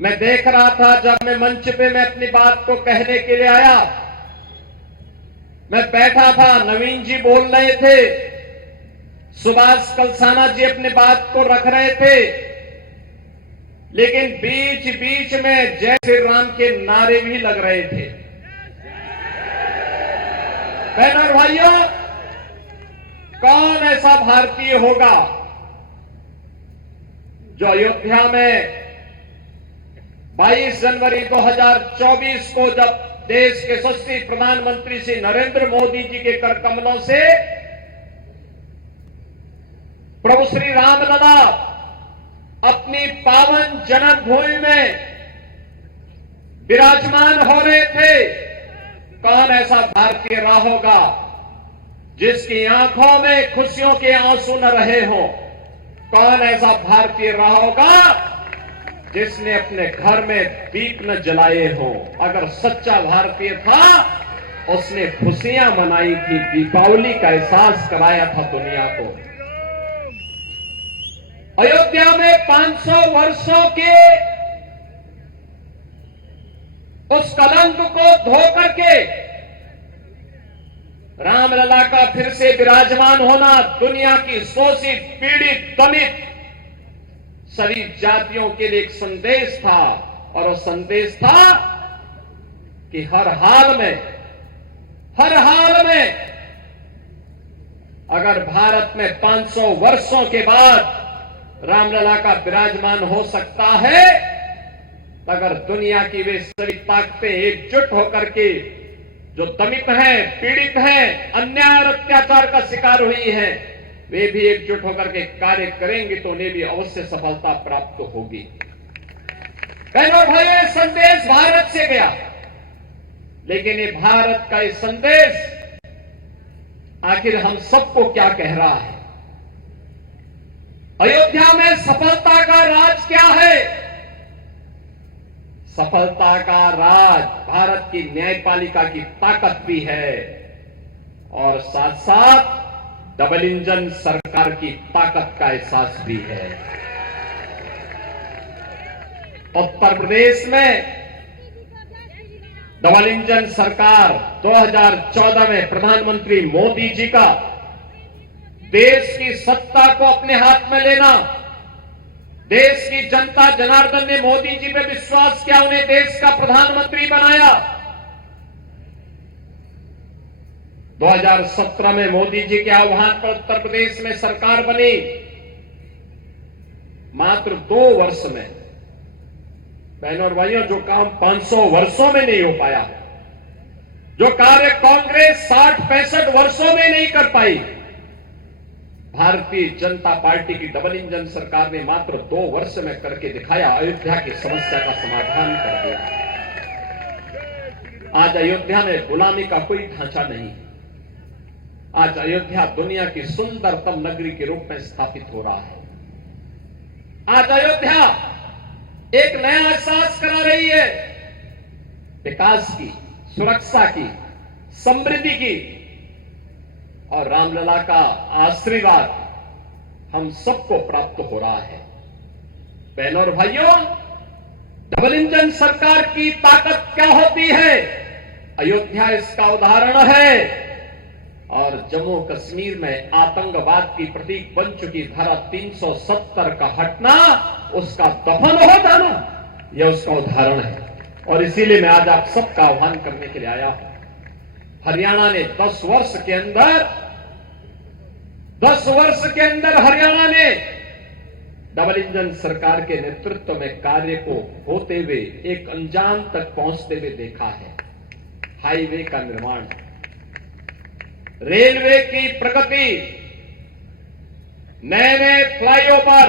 मैं देख रहा था जब मैं मंच पे मैं अपनी बात को कहने के लिए आया, मैं बैठा था, नवीन जी बोल रहे थे, सुभाष कलसाना जी अपनी बात को रख रहे थे, लेकिन बीच बीच में जय श्री राम के नारे भी लग रहे थे। बहनों और भाइयों, कौन ऐसा भारतीय होगा जो अयोध्या में 22 जनवरी 2024 को जब देश के यशस्वी प्रधानमंत्री श्री नरेंद्र मोदी जी के कर कमलों से प्रभु श्री रामलला अपनी पावन जन्मभूमि में विराजमान हो रहे थे, कौन ऐसा भारतीय रहा होगा जिसकी आंखों में खुशियों के आंसू न रहे हों? कौन ऐसा भारतीय रहा होगा जिसने अपने घर में दीप न जलाए हों? अगर सच्चा भारतीय था, उसने खुशियां मनाई थी, दीपावली का एहसास कराया था दुनिया को। अयोध्या में 500 वर्षों के उस कलंक को धो करके रामलला का फिर से विराजमान होना दुनिया की शोषित, पीड़ित, दमित सभी जातियों के लिए एक संदेश था, और वो संदेश था कि हर हाल में अगर भारत में 500 वर्षों के बाद रामलला का विराजमान हो सकता है, तो अगर दुनिया की वे सभी ताकतें एकजुट होकर के जो दमित हैं, पीड़ित हैं, अन्याय और अत्याचार का शिकार हुई हैं, वे भी एकजुट होकर के कार्य करेंगे तो उन्हें भी अवश्य सफलता प्राप्त होगी। बहनों भाइयों, संदेश भारत से गया, लेकिन ये भारत का ये संदेश आखिर हम सबको क्या कह रहा है? अयोध्या में सफलता का राज क्या है? सफलता का राज भारत की न्यायपालिका की ताकत भी है, और साथ साथ डबल इंजन सरकार की ताकत का एहसास भी है। उत्तर प्रदेश में डबल इंजन सरकार 2014 में प्रधानमंत्री मोदी जी का देश की सत्ता को अपने हाथ में लेना, देश की जनता जनार्दन ने मोदी जी पे विश्वास किया, उन्हें देश का प्रधानमंत्री बनाया। 2017 में मोदी जी के आह्वान पर उत्तर प्रदेश में सरकार बनी। मात्र 2 वर्ष में, बहनों और भाइयों, जो काम 500 वर्षों में नहीं हो पाया, जो कार्य कांग्रेस 60-65 वर्षों में नहीं कर पाई, भारतीय जनता पार्टी की डबल इंजन सरकार ने मात्र 2 वर्ष में करके दिखाया। अयोध्या की समस्या का समाधान कर दिया। आज अयोध्या में गुलामी का कोई ढांचा नहीं। आज अयोध्या दुनिया की सुंदरतम नगरी के रूप में स्थापित हो रहा है। आज अयोध्या एक नया एहसास करा रही है, विकास की, सुरक्षा की, समृद्धि की, और रामलला का आशीर्वाद हम सबको प्राप्त हो रहा है। बहनों और भाइयों, डबल इंजन सरकार की ताकत क्या होती है? अयोध्या इसका उदाहरण है, और जम्मू कश्मीर में आतंकवाद की प्रतीक बन चुकी धारा 370 का हटना, उसका दफन हो जाना, यह उसका उदाहरण है। और इसीलिए मैं आज आप सबका आह्वान करने के लिए आया हूं। हरियाणा ने 10 वर्ष के अंदर हरियाणा ने डबल इंजन सरकार के नेतृत्व में कार्य को होते हुए एक अंजाम तक पहुंचते हुए देखा है। हाईवे का निर्माण, रेलवे की प्रगति, नए नए फ्लाईओवर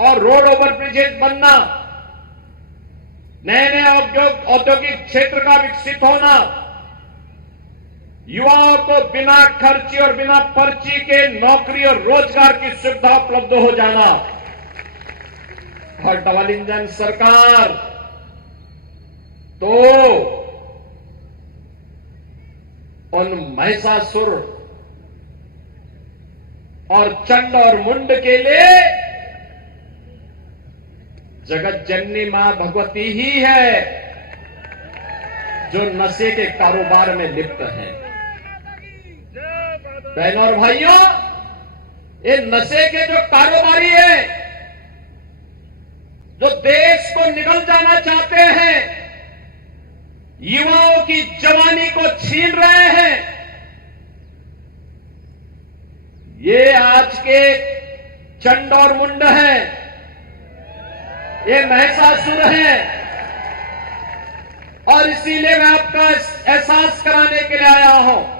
और रोड ओवर ब्रिजेज बनना, नए नए औद्योगिक क्षेत्र का विकसित होना, युवाओं को बिना खर्ची और बिना पर्ची के नौकरी और रोजगार की सुविधा उपलब्ध हो जाना, और डबल इंजन सरकार तो उन महिषासुर और चंड और मुंड के लिए जगत जननी मां भगवती ही है जो नशे के कारोबार में लिप्त हैं। बहनों और भाइयों, ये नशे के जो कारोबारी हैं, जो देश को निगल जाना चाहते हैं, युवाओं की जवानी को छीन रहे हैं, ये आज के चंड और मुंड हैं, ये महिषासुर हैं। और इसीलिए मैं आपका एहसास कराने के लिए आया हूं